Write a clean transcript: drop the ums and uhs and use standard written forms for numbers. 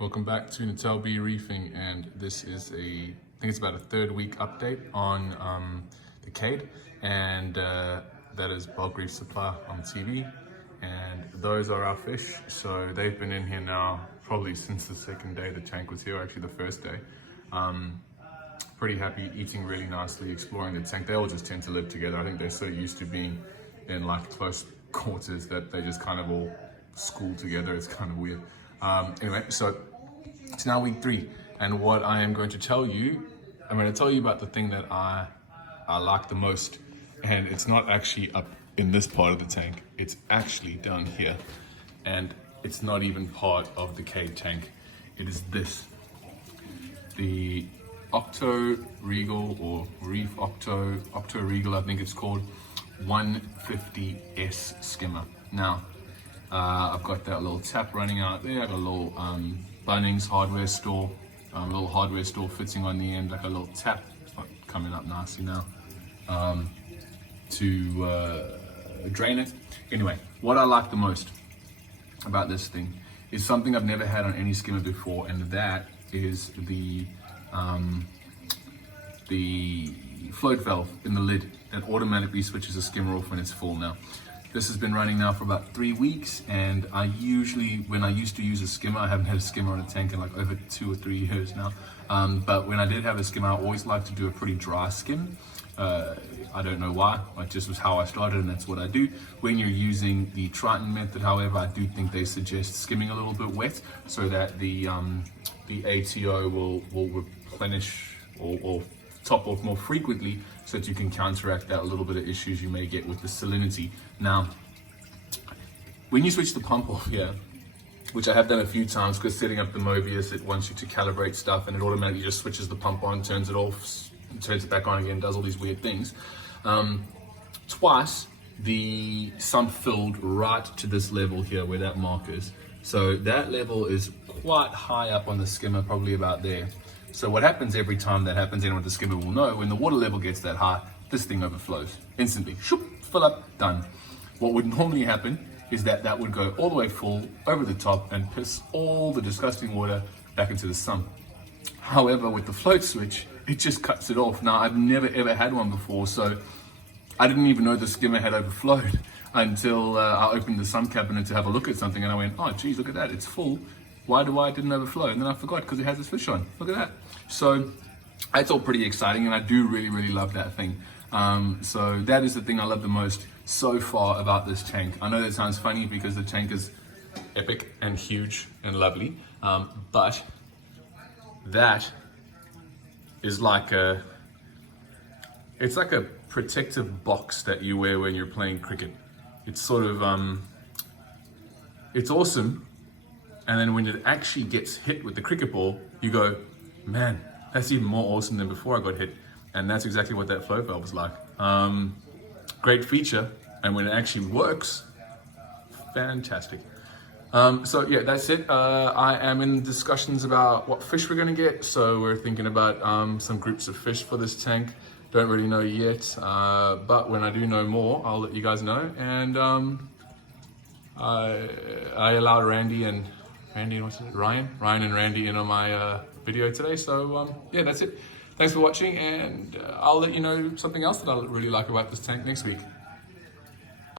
Welcome back to Natal B Reefing, and this is I think it's about a third week update on the Cade, and that is Bulk Reef Supply on TV, and those are our fish. So they've been in here now probably since the second day the tank was here, actually the first day. Pretty happy, eating really nicely, exploring the tank. They all just tend to live together. I think they're so used to being in like close quarters that they just kind of all school together. It's kind of weird. Anyway, so it's now week 3, and what I am going to tell you, I'm going to tell you about the thing that I like the most, and it's not actually up in this part of the tank. It's actually down here, and it's not even part of the Cade tank. It is this, the Octo Regal, or Reef Octo Regal, I think it's called, 150S skimmer. Now, I've got that little tap running out there. I've got a little Bunnings hardware store, little hardware store fitting on the end, like a little tap. It's not coming up nicely now, to drain it. Anyway, what I like the most about this thing is something I've never had on any skimmer before, and that is the float valve in the lid that automatically switches the skimmer off when it's full. Now, this has been running now for about 3 weeks, and I usually, when I used to use a skimmer, I haven't had a skimmer on a tank in like over 2 or 3 years now, but when I did have a skimmer, I always liked to do a pretty dry skim. I don't know why, it just was how I started, and that's what I do. When you're using the Triton method, however, I do think they suggest skimming a little bit wet so that the ATO will replenish or top off more frequently, so that you can counteract that little bit of issues you may get with the salinity. Now, when you switch the pump off here, which I have done a few times, because setting up the Mobius, it wants you to calibrate stuff, and it automatically just switches the pump on, turns it off, turns it back on again, does all these weird things. Twice, the sump filled right to this level here where that mark is. So that level is quite high up on the skimmer, probably about there. So what happens every time that happens, anyone with the skimmer will know, when the water level gets that high, this thing overflows instantly. Shoop, fill up, done. What would normally happen is that would go all the way full over the top and piss all the disgusting water back into the sump. However, with the float switch, it just cuts it off. Now, I've never ever had one before, so I didn't even know the skimmer had overflowed until I opened the sump cabinet to have a look at something, and I went, oh geez, look at that, it's full. Why it didn't overflow? And then I forgot, because it has its fish on. Look at that. So that's all pretty exciting, and I do really love that thing. So that is the thing I love the most so far about this tank. I know that sounds funny because the tank is epic and huge and lovely, but that is like it's like a protective box that you wear when you're playing cricket. It's sort of, it's awesome. And then when it actually gets hit with the cricket ball, you go, man, that's even more awesome than before I got hit. And that's exactly what that float valve was like. Great feature. And when it actually works, fantastic. So yeah, that's it. I am in discussions about what fish we're gonna get. So we're thinking about some groups of fish for this tank. Don't really know yet, but when I do know more, I'll let you guys know. And I allowed Ryan and Randy in on my video today. So yeah, that's it. Thanks for watching, and I'll let you know something else that I really like about this tank next week.